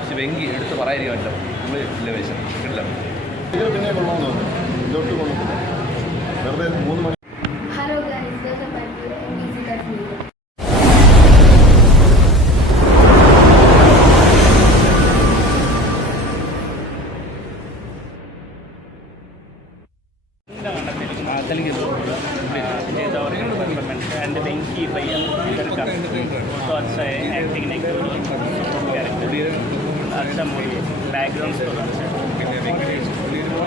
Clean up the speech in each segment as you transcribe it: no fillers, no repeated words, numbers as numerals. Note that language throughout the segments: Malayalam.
പക്ഷെ വെങ്കി എടുത്ത് പറയാതിരിക്കാൻ നമ്മൾ ഇല്ല പൈസ കിട്ടില്ല പിന്നെ കൊള്ളാമെന്ന് ഇതൊട്ട് കൊള്ളത്തില്ല വെറുതെ 3 മണി. Hello guys, welcome back to MBC Kashmir. Telugu Vijay and Venki Bhaiya so it's acting like character अच्छा movie background story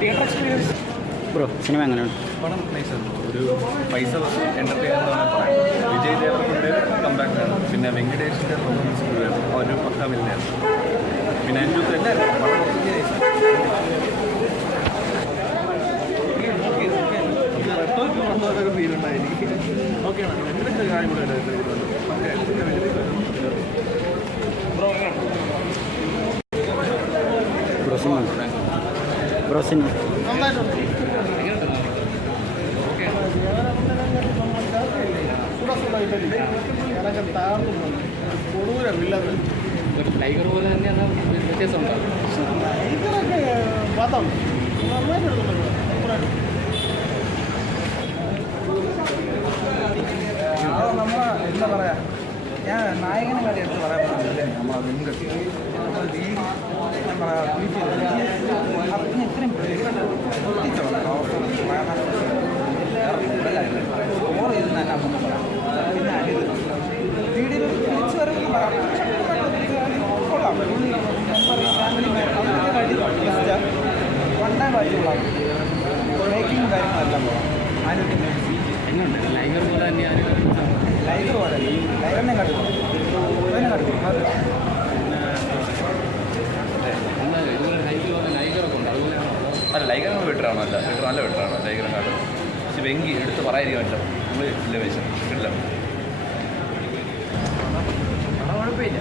theater experience bro cinema എങ്ങനെയാണ്? പണം നൈസാണ്. ഒരു പൈസ എൻ്റർടൈൻ എന്ന് പറയാൻ വിജയ് ദേവരക്കൊണ്ടൊരു കമ്പാക്റ്റാണ്. പിന്നെ വെങ്കടേഷിൻ്റെ പെർഫോമൻസ് ഒരു പക്കാ വില്ലയാണ്. പിന്നെ അഞ്ചു എല്ലാവരും പണം നൈസാണ്. വന്നവരൊക്കെ ഫീലുണ്ടായി എനിക്ക്. ഓക്കെയാണ് എന്തൊക്കെ കാര്യം കൂടെ ബ്രോ സിനിമ ടൈഗർ പോലെ തന്നെയാണ് വ്യത്യാസമുണ്ടോ? എന്താ പറയാ ഞാൻ നായകനെ കാര്യം എടുത്ത് പറയാൻ പറ്റില്ലേ നമ്മളെ വെങ്കട്ടി ഞാൻ പറയാം അതിന് ഇത്രയും ഓർ ചെയ്ത് തന്നെ അമ്മ പറയാം പിന്നെ അടിത് വീഡിയോ തിരിച്ചു വരവെന്ന് പറയാം കൊള്ളാം ഫാമിലി വൺ ടൈം ആയിട്ടുള്ള മേക്കിങ്ങും കാര്യങ്ങളെല്ലാം പോകാം ആരോഗ്യം എങ്ങനെയുണ്ട് ലൈഗർ പോലെ തന്നെയാണ് ലൈഗർ പോലെ ലൈഗറിനെ കാട്ടും അതിനെ കാട്ടും അത് ഇതുപോലെ ലൈഗറൊക്കെ ഉണ്ട് അതുപോലെയാണ്. അല്ല ലൈഗർ ബെറ്ററാണോ? അല്ല ബെറ്റർ നല്ല ബെറ്ററാണ് ലൈഗറിനെ കാട്ടും. പക്ഷെ വെങ്കി എടുത്ത് പറയാതിരിക്കാൻ പറ്റില്ല നമ്മൾ ഇല്ല പൈസ കിട്ടില്ല കുഴപ്പമില്ല.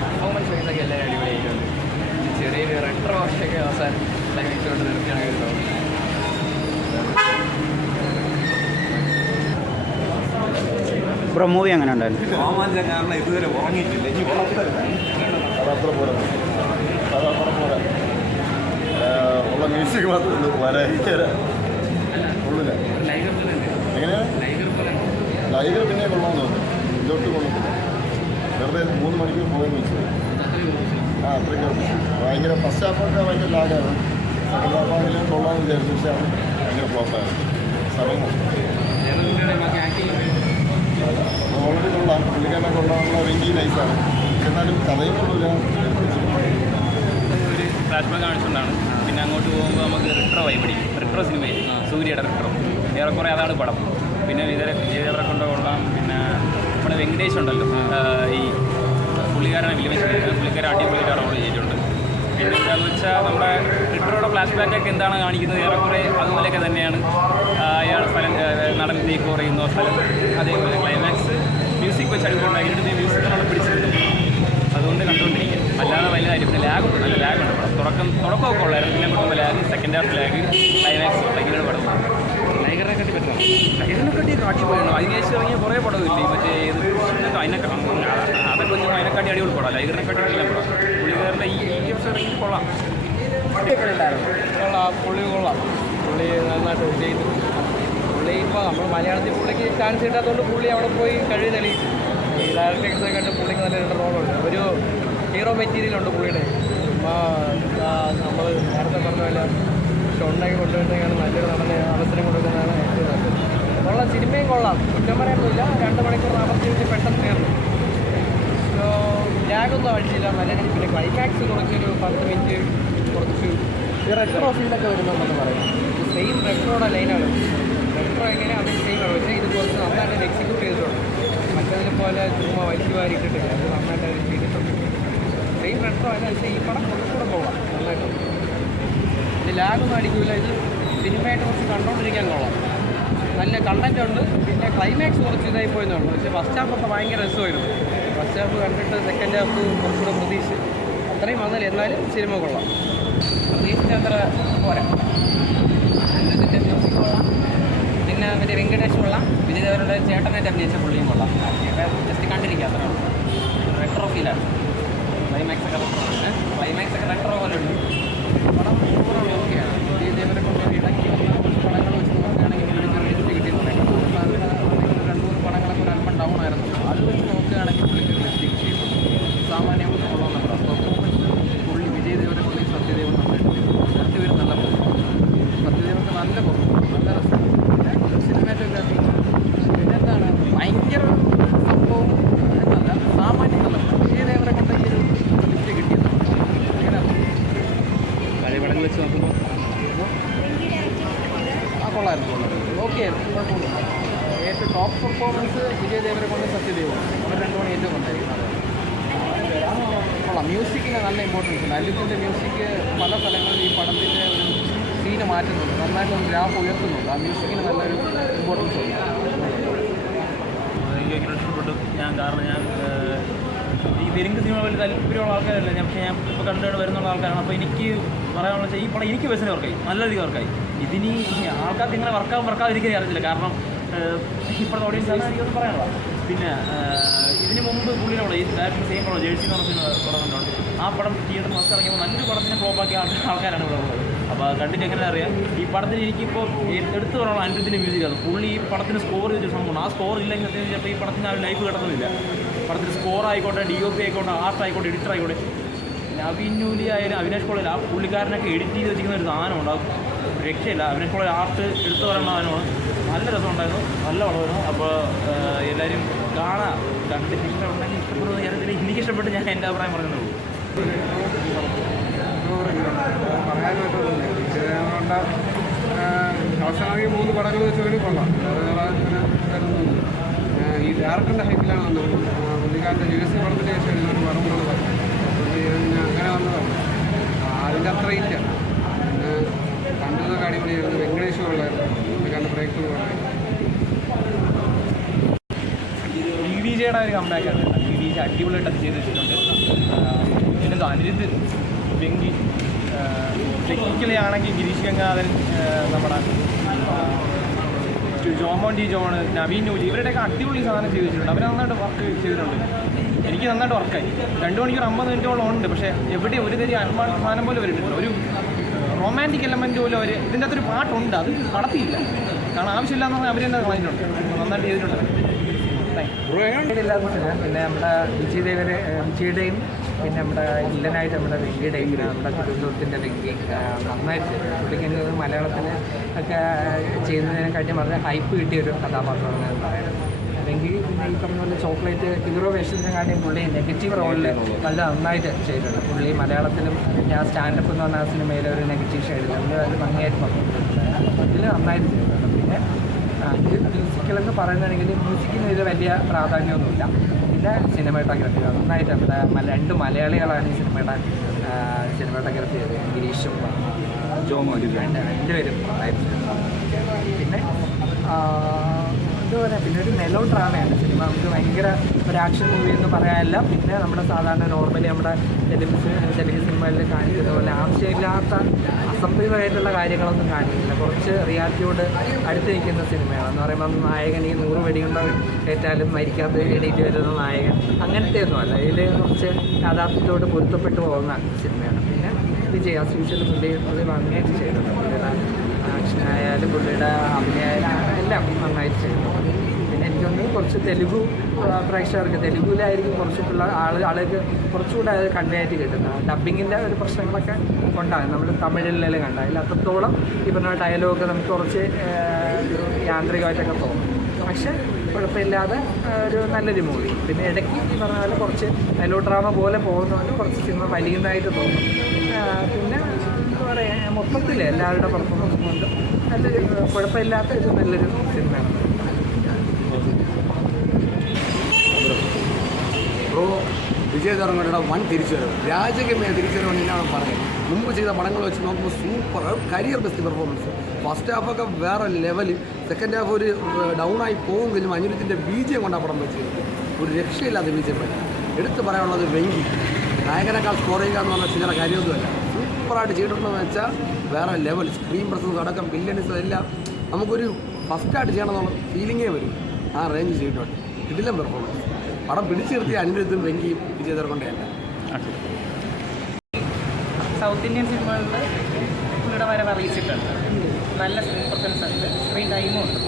പെർഫോമൻസ് വൈസൊക്കെ എല്ലാവരും അടിപൊളിയായിട്ടുണ്ട്. ചെറിയൊരു റെട്രോ വർഷമൊക്കെ അവസാനം ക്ലൈമാക്സിലോട്ട് നിർത്തിയാണെങ്കിൽ തോന്നുന്നു. ബ്രോ മൂവി എങ്ങനെ ഉണ്ടായിരുന്നു? രോമാഞ്ചം കാരണം ഇതുവരെ ഉറങ്ങിയിട്ടില്ല. ഇനി അതത്ര പോലെ അതത്ര പോലെ ഉള്ള മ്യൂസിക് മാത്രമേ ഭയങ്കര ഉള്ളില്ല. ലൈഗർ പോലെ ഉണ്ട്. എങ്ങനെയാണ് ലൈഗർ പോലെ ലൈഗർ പിന്നെ കൊള്ളാമെന്ന് തോന്നുന്നു ഇതൊട്ട് കൊള്ളത്തില്ല വെറുതെ 3 മണിക്കൂർ പോയെന്ന് വെച്ചത്. അത്രയ്ക്ക് ഭയങ്കര ഫസ്റ്റ് ഹാഫൊക്കെ ഭയങ്കര ലാഗാണ്. സെക്കൻഡ് ഹാഫാണെങ്കിലും കൊള്ളാമെന്ന് വിചാരിച്ചു. പക്ഷേ അത് ഭയങ്കര ഫ്ലോപ്പാണ്. സമയം ഓൾറെഡി കൊള്ളാം. പുള്ളിക്കാരനെ കൊള്ളാനുള്ള വെങ്കി നൈസാണ്. എന്നാലും കഥയും കൊള്ളില്ല. ഒരു ഫ്ലാഷ് ബാക്ക് കാണിച്ചുകൊണ്ടാണ്. പിന്നെ അങ്ങോട്ട് പോകുമ്പോൾ നമുക്ക് റിട്രോ വൈ പിടിക്കും. റിട്രോ സിനിമയിൽ സൂര്യയുടെ റിട്രോ ഏറെക്കുറെ അതാണ് പടം. പിന്നെ വിജയദേവരെ കൊണ്ട് കൊള്ളാം. പിന്നെ നമ്മുടെ വെങ്കടേഷ് ഉണ്ടല്ലോ ഈ പുള്ളിക്കാരനെ പുള്ളിക്കാരൻ അടിപൊളിക്കാരൻ റോൾ ചെയ്തിട്ടുണ്ട്. പിന്നെ എന്താണെന്ന് വെച്ചാൽ നമ്മുടെ റിട്രോയുടെ ഫ്ലാഷ് ബാക്കൊക്കെ എന്താണ് കാണിക്കുന്നത് ഏറെക്കുറെ അതുപോലെയൊക്കെ തന്നെയാണ്. അയാൾ സ്ഥലം നടൻ ടേക്ക് ഓവർ ചെയ്യുന്ന സ്ഥലം അതേപോലെ ക്ലൈമാക്സ് മ്യൂസിക് വെച്ച് അടിപൊളിയുണ്ടായി. ഇതിൻ്റെ മ്യൂസിക്കിനോട് പിടിച്ചിരുന്നത് അതുകൊണ്ട് കണ്ടുകൊണ്ടിരിക്കുക. അല്ലാതെ വലിയ കാര്യം ലാഗുണ്ട്. നല്ല ലാഗുണ്ട് പടം. തുടക്കമൊക്കെ ഉള്ളായിരുന്നു. പിന്നെ കൊണ്ടുമ്പോൾ lag, second half lag, climax ഭയങ്കര പടം. ലൈഗറിനെ കട്ടി പറ്റണം. ലൈഗറിനെക്കാട്ടി അടിപൊളിയാണ്. അതിനുശേഷം ഇറങ്ങിയ കുറേ പടമില്ലേ മറ്റേ അതൊക്കെ വെച്ച് അതിനെക്കാട്ടി അടിപൊളി പടം. ലൈഗറിനെക്കാട്ടി നല്ല പടം. പുള്ളിക്കാരൻ്റെ ഈ വർഷം ഇറങ്ങി കൊള്ളാം. പുള്ളി കൊള്ളാം. പുള്ളി നന്നായിട്ട് ചെയ്തു. പുള്ളി ഇപ്പോൾ നമ്മൾ മലയാളത്തിൽ പുള്ളിക്ക് ചാൻസ് കിട്ടാത്തതുകൊണ്ട് പുള്ളി അവിടെ പോയി കഴിവ് തെളിയിച്ചു. ഈ ഡയറക്ടേഴ്സൊക്കെ കണ്ട് പുള്ളിക്ക് നല്ല 2 റോളുണ്ട്. ഒരു ഹീറോ മെറ്റീരിയലുണ്ട് പുള്ളിയുടെ. നമ്മൾ നേരത്തെ പറഞ്ഞ പോലെ പക്ഷെ ഉണ്ടാക്കി കൊണ്ടുവരുന്നതാണ് നല്ലൊരു നടനെ അവസരം കൊടുക്കുന്നതാണ് ഏറ്റവും നല്ലത്. ഉള്ള സിനിമയും കൊള്ളാം. കുറ്റം പറയാനൊന്നുമില്ല. 2 മണിക്കൂർ 40 മിനിറ്റ് പെട്ടെന്ന് തീർന്നു. ലാഗൊന്നും അടിച്ചില്ല. നല്ല പിന്നെ ക്ലൈമാക്സ് കുറച്ചൊരു 10 മിനിറ്റ് കുറച്ച് ഈ റെട്രോ ഫീൽഡൊക്കെ വരുന്നുണ്ടെന്ന് പറയാം. സെയിം റെട്രോയുടെ ലൈനാണ്. റെട്രോ എങ്ങനെയാണ് അത് സെയിം ആണ്. പക്ഷേ ഇത് കുറച്ച് നന്നായിട്ട് എക്സിക്യൂട്ട് ചെയ്തിട്ടുണ്ട്. മറ്റതിനെ പോലെ ചുമ്മാ വലിച്ചു വാരിയിട്ടിട്ടില്ല. അത് നന്നായിട്ട് അവർ ചെയ്തിട്ടുണ്ട്. സെയിം റെട്രോ അല്ല. പക്ഷേ ഈ പടം കുറച്ചുകൂടെ പോകാം നന്നായിട്ടുണ്ട്. ഇത് ലാഗൊന്നും അടിക്കില്ല. ഇത് സിനിമയായിട്ട് കുറച്ച് കണ്ടുകൊണ്ടിരിക്കാൻ കൊള്ളാം. നല്ല കണ്ടൻറ് ഉണ്ട്. പിന്നെ ക്ലൈമാക്സ് കുറച്ച് ഇതായി പോയെന്നുള്ളൂ. പക്ഷേ ഫസ്റ്റ് ഹാഫൊക്കെ ഭയങ്കര രസമായിരുന്നു. ഫസ്റ്റ് ഹാഫ് കണ്ടിട്ട് സെക്കൻഡ് ഹാഫ് കുറച്ചുകൂടെ പ്രതീക്ഷ അത്രയും വന്നില്ല. എന്നാലും സിനിമ കൊള്ളാം. പ്രതീക്ഷിച്ച അത്ര പോരാ. ഇതിൻ്റെ മ്യൂസിക് കൊള്ളാം. പിന്നെ പിന്നെ മറ്റേ വെങ്കടേഷ് കൊള്ളാം, വിജയ് ദേവരുടെ ചേട്ടനായിട്ട് അഭിനയിച്ച പുള്ളിയും കൊള്ളാം. ജസ്റ്റ് കണ്ടിരിക്കുക അത്രേ ഉള്ളൂ. റെട്രോ ഫീലാണ്. ക്ലൈമാക്സ് ഒക്കെ റെട്രോ പോലെ ഉണ്ട്. പടം ഓവറോൾ ഓക്കെയാണ്. വിജയ് ദേവരെ കൊണ്ട് ഇടയ്ക്ക് പടങ്ങൾ വെച്ച് നോക്കുകയാണെങ്കിൽ പുള്ളിക്കൊരു ലിസ്റ്റ് കിട്ടിയെന്ന് പറയാം. 2-3 പടങ്ങളൊക്കെ ഒരു അല്പം ഡൗൺ ആയിരുന്നു. അത് വെച്ച് നോക്കുകയാണെങ്കിൽ പുള്ളിക്കൊരു ലിസ്റ്റ് കിട്ടിയിട്ടുണ്ട്. സാമാന്യം കൊള്ളാമെന്ന് പറയാം. പെർഫോമൻസ് പുള്ളി വിജയ് ദേവരെ കൊണ്ട് സത്യദേവൻ രണ്ടുപേരും നല്ല സത്യദേവർക്ക് നല്ല നല്ല രസം. സിനിമാറ്റോഗ്രാഫി പിന്നെന്താണ് ഭയങ്കര സംഭവം എന്നല്ല, സാമാന്യം നല്ല വിജയ് ദേവരെ കൊണ്ട് ഈ ഒരു ലിസ്റ്റ് കിട്ടിയതാണ്. അങ്ങനെ പഴയ പടങ്ങൾ വെച്ച് നോക്കുമ്പോൾ കൊള്ളായിരുന്നു. ഓക്കെ ആയിരുന്നു, കുഴപ്പമൊന്നുമില്ല. ഏറ്റവും ടോപ്പ് പെർഫോമൻസ് വിജയ് ദേവരെ കൊണ്ട് സത്യദേവൻ, അവർ രണ്ടുമാണ് ഏറ്റവും കൊണ്ടായിരിക്കുന്നത്. കൊള്ളാം. മ്യൂസിക്കിന് നല്ല ഇമ്പോർട്ടൻസ് ഉണ്ട്. അനിരുദ്ധിൻ്റെ മ്യൂസിക് പല സ്ഥലങ്ങളിൽ ഈ പടത്തിൻ്റെ ഒരു സീന് മാറ്റുന്നുണ്ട്, നന്നായിട്ട് ഗ്രാഫ് ഉയർത്തുന്നുണ്ട്. ആ മ്യൂസിക്കിന് നല്ലൊരു ഇമ്പോർട്ടൻസ് ഉണ്ട്. എനിക്ക് ഭയങ്കര ഇഷ്ടപ്പെട്ടു. കാരണം ഞാൻ ഈ തെലുങ്ക് സിനിമ വലിയ താല്പര്യമുള്ള ആൾക്കാരല്ല ഞാൻ, പക്ഷേ ഞാൻ ഇപ്പോൾ കണ്ടുകൊണ്ട് വരുന്നുള്ള ആൾക്കാരാണ്. അപ്പോൾ എനിക്ക് പറയാനുള്ള വെച്ചാൽ ഈ പടം എനിക്ക് ബസ്സിന് വർക്കായി, നല്ല രീതിക്ക് വർക്കായി. ഇതിന് ആൾക്കാർക്ക് ഇങ്ങനെ വർക്കാതിരിക്കാൻ അറിയത്തില്ല. കാരണം ഇപ്പോഴത്തെ ഓഡിയൻസ് എനിക്കൊന്നും പറയാനുള്ള. പിന്നെ ഇതിന് മുമ്പ് പുള്ളിയിലുള്ള ഈ ഡയറക്ടർ സെയിം പടം ജേഴ്സി എന്ന് പറഞ്ഞ പടം കണ്ടുകൊണ്ട് ആ പടം തിയേറ്ററിൽ ഫസ്റ്റ് ഇറങ്ങിയപ്പോൾ നല്ലൊരു പടത്തിനെ ഫ്ലോപ്പാക്കിയ ആൾക്കാരാണ് ഇവിടെ ഉള്ളത്. അപ്പോൾ കണ്ടിട്ട് എങ്ങനെ അറിയാം. ഈ പടത്തിന് എനിക്കിപ്പോൾ എടുത്തു പറയാനുള്ള അനിരുദ്ധിൻ്റെ മ്യൂസിക്കാണ്. പുള്ളി ഈ പടത്തിന് സ്കോർ ചെയ്ത സംഭവമാണ്. ആ സ്കോർ ഇല്ലെങ്കിൽ സത്യം ചിലപ്പോൾ ഈ പടത്തിന് ആ ഒരു ലൈഫ് കിടക്കുന്നില്ല. പടത്തിന് സ്കോർ ആയിക്കോട്ടെ, DOP ആയിക്കോട്ടെ, ആർട്ട് ആയിക്കോട്ടെ, എഡിറ്റർ ആയിക്കോട്ടെ, നവീൻ നൂലി ആയാലും അവിനാഷ് കോളേജിൽ ആ പുള്ളിക്കാരനൊക്കെ എഡിറ്റ് ചെയ്ത് വെച്ചിരിക്കുന്ന ഒരു സാധനമുണ്ട്. അത് രക്ഷയില്ല. അവിനാഷ് കോളേജ് ആർട്ട് എടുത്തു പറയുന്ന സാധനമാണ്. നല്ല രസമുണ്ടായിരുന്നു, നല്ല വളമായിരുന്നു. അപ്പോൾ എല്ലാവരും കാണാം. കണ്ടിട്ട് ഇഷ്ടമുണ്ടെങ്കിൽ ഇഷ്ടപ്പെടുന്നത് ഞാനതിൽ എനിക്ക് ഇഷ്ടപ്പെട്ട് ഞാൻ എൻ്റെ അഭിപ്രായം പറയുന്നത്. പറയാനുണ്ട് അവസാനമായി 3 പടങ്ങൾ വെച്ചവർ കൊള്ളാം. ഈ ഡയറക്ടറിൻ്റെ ഹൈപ്പിലാണ് വന്നത്. പുള്ളിക്കാരൻ്റെ ജേഴ്സി പടത്തിന് ശേഷം ഒരു പടം ഉള്ളത് അങ്ങനെ വന്നതാണ്. അതിൻ്റെ അത്ര ഇല്ല. കണ്ടതൊക്കെ അടിപൊളിയായിരുന്നു. വെങ്കടേഷ് കൊള്ളായിരുന്നു. പുള്ളിക്കാരൻ്റെ ബ്രേക്ക് കൊള്ളായിരുന്നു. DDJയുടെ ഒരു കമ്പാക്കാണ്. DDJ അടിപൊളിയായിട്ട് അത് ചെയ്ത് വെച്ചിട്ടുണ്ട്. പിന്നെന്താ അനിരുദ്ധ്, വെങ്കി, ടെക്നിക്കലി ആണെങ്കിൽ ഗിരീഷ് ഗംഗാധരൻ, നമ്മുടെ ജോമോൻ ടി ജോൺ, നവീൻ നൂലി, ഇവരുടെയൊക്കെ അടിപൊളി സാധനം ചെയ്ത് വെച്ചിട്ടുണ്ട്. അവർ നന്നായിട്ട് വർക്ക് ചെയ്തിട്ടുണ്ട്. എനിക്ക് നന്നായിട്ട് വർക്കായി. 2 മണിക്കൂർ 50 മിനിറ്റോളം ഉണ്ട്. പക്ഷേ എവിടെ ഒരു തരി സാധനം പോലെ വരുന്നുണ്ട്. ഒരു റൊമാൻറ്റിക് എലമെൻറ്റ് പോലും അവർ ഇതിൻ്റെ അകത്തൊരു പാട്ടുണ്ട്. അത് നടത്തിയില്ല. കാരണം ആവശ്യമില്ലാന്ന് പറഞ്ഞാൽ അവർ തന്നെ കളഞ്ഞിട്ടുണ്ട്. നന്നായിട്ട് ചെയ്തിട്ടുണ്ട്. പിന്നെ നമ്മുടെ വിജയുടെയും പിന്നെ നമ്മുടെ ഇല്ലനായിട്ട് നമ്മുടെ വെങ്കിയുടെയും നമ്മുടെ തിരുവനന്തപുരത്തിൻ്റെ വെങ്കി നന്നായിട്ട് പുള്ളിക്ക് എനിക്ക് മലയാളത്തിൽ ഒക്കെ ചെയ്യുന്നതിനെക്കാട്ടും വളരെ ഹൈപ്പ് കിട്ടിയൊരു കഥാപാത്രമാണ് ഞാൻ പറയുന്നത്. വെങ്കി പിന്നെ ഈ പറഞ്ഞ പോലെ ചോക്ലേറ്റ് ഹീറോ വേഷത്തിനെക്കാട്ടിയും പുള്ളി നെഗറ്റീവ് റോളിൽ നല്ല നന്നായിട്ട് ചെയ്തിട്ടുണ്ട്. പുള്ളി മലയാളത്തിലും ഞാൻ സ്റ്റാൻഡപ്പ് എന്ന് പറഞ്ഞ സിനിമയിൽ ഒരു നെഗറ്റീവ് ഷെയ്ഡിൽ നമ്മൾ അത് ഭംഗിയായിട്ട് പറഞ്ഞിട്ടുണ്ട്. അതിൽ നന്നായിട്ട് ചെയ്തിട്ടുണ്ട്. പിന്നെ മ്യൂസിക്കലെന്ന് പറയുകയാണെങ്കിൽ മ്യൂസിക്കിന് ഇത് വലിയ പ്രാധാന്യമൊന്നുമില്ല. പിന്നെ സിനിമാറ്റോഗ്രാഫി നന്നായിട്ട് നമ്മുടെ 2 മലയാളികളാണ് ഈ സിനിമാറ്റോഗ്രാഫി ചെയ്തത്. ഗിരീഷും ജോമോൻ രണ്ടുപേരും നന്നായിട്ട്. പിന്നെ എന്താ പറയുക, പിന്നെ ഒരു മെലോ ഡ്രാമയാണ് സിനിമ. നമുക്ക് ഭയങ്കര ഒരു ആക്ഷൻ മൂവി എന്ന് പറയാനില്ല. പിന്നെ നമ്മുടെ സാധാരണ നോർമലി നമ്മുടെ തെലുങ്ക് സിനിമകളിൽ കാണിക്കുന്ന പോലെ ആവശ്യമില്ലാത്ത അസംബന്ധമായിട്ടുള്ള കാര്യങ്ങളൊന്നും കാണിക്കുന്നില്ല. കുറച്ച് റിയാലിറ്റിയോട് അടുത്ത് നിൽക്കുന്ന സിനിമയാണ്. എന്ന് പറയുമ്പോൾ നായകൻ ഈ 100 വെടിയുണ്ട ഏറ്റാലും മരിക്കാത്ത എണീറ്റ് വരുന്ന നായകൻ അങ്ങനത്തെ ഒന്നുമല്ല. ഇതിൽ കുറച്ച് യാഥാർത്ഥ്യത്തോട് പൊരുത്തപ്പെട്ടു പോകുന്ന സിനിമയാണ്. പിന്നെ വിജയ് ആശ്രീച്ചൽ പുള്ളി ഭംഗിയായിട്ട് ചെയ്തിട്ടുണ്ട്. പുള്ളിയുടെ ആക്ഷനായാലും പുള്ളിയുടെ അഭിനയായാലും എല്ലാം നന്നായിട്ട് ചെയ്തിട്ടുണ്ട്. പിന്നെ എനിക്കൊന്ന് കുറച്ച് തെലുഗു പ്രേക്ഷകർക്ക് തെലുഗുവിലായിരിക്കും കുറച്ചിട്ടുള്ള ആൾക്ക് കുറച്ചുകൂടെ അത് കൺവേ ആയിട്ട് കിട്ടുന്നത്. ഡബ്ബിങ്ങിൻ്റെ ഒരു പ്രശ്നങ്ങളൊക്കെ ഉണ്ടാകും. നമ്മൾ തമിഴിലെല്ലാം കണ്ടാൽ അത്രത്തോളം ഈ പറഞ്ഞ ഡയലോഗ് നമുക്ക് കുറച്ച് യാന്ത്രികമായിട്ടൊക്കെ തോന്നും. പക്ഷേ കുഴപ്പമില്ലാതെ ഒരു നല്ലൊരു മൂവി. പിന്നെ ഇടയ്ക്ക് ഈ പറഞ്ഞ പോലെ കുറച്ച് മെലോ ഡ്രാമ പോലെ പോകുന്നതുകൊണ്ട് കുറച്ച് സിനിമ വലിയതായിട്ട് തോന്നും. പിന്നെ എന്താ പറയുക, മൊത്തത്തിൽ എല്ലാവരുടെ പെർഫോമൻസ് കൊണ്ട് നല്ലൊരു കുഴപ്പമില്ലാത്ത ഒരു നല്ലൊരു സിനിമയാണ്. ബ്രോ വിജയ് ദേവരകൊണ്ടയുടെ വൻ തിരിച്ചുവരവ്, രാജകീയമായ തിരിച്ചുവരവ് തന്നെയാണ് പറയുന്നത്. മുമ്പ് ചെയ്ത പടങ്ങൾ വെച്ച് നോക്കുമ്പോൾ super career best performance. First ഹാഫൊക്കെ വേറെ ലെവല്, സെക്കൻഡ് ഹാഫ് ഒരു ഡൗണായി പോകുമെങ്കിലും അനിരുദ്ധിൻ്റെ BGM കൊണ്ട് ആ പടം വെച്ച് ഒരു രക്ഷയില്ലാതെ BGM പറ്റി. എടുത്ത് പറയാനുള്ളത് വെങ്കി നായകനേക്കാൾ സ്കോർ ചെയ്യുക എന്ന് പറഞ്ഞാൽ ചില കാര്യമൊന്നുമല്ല. സൂപ്പറായിട്ട് ചെയ്തിട്ടുണ്ടെന്ന് വെച്ചാൽ വേറെ ലെവൽ. സ്ക്രീൻ പ്രസൻസ് അടക്കം വില്ലൻസ് എല്ലാം നമുക്കൊരു ഫസ്റ്റായിട്ട് ചെയ്യണമെന്നുള്ള ഫീലിങ്ങേ വരും. ആ റേഞ്ച് ചെയ്തിട്ടുണ്ട്. കിടിലൻ പെർഫോമൻസ്. പടം പിടിച്ചു നിർത്തിയ അനിരുദ്ധും വെങ്കിയും വിജയ് ദേവരകൊണ്ടയല്ല. സൗത്ത് ഇന്ത്യൻ സിനിമകളിൽ പുള്ളിയുടെ വരവ് അറിയിച്ചിട്ടുണ്ട്. നല്ല സ്ക്രീൻ പ്രസൻസ് ഉണ്ട്, സ്ക്രീൻ ടൈമും ഉണ്ട്.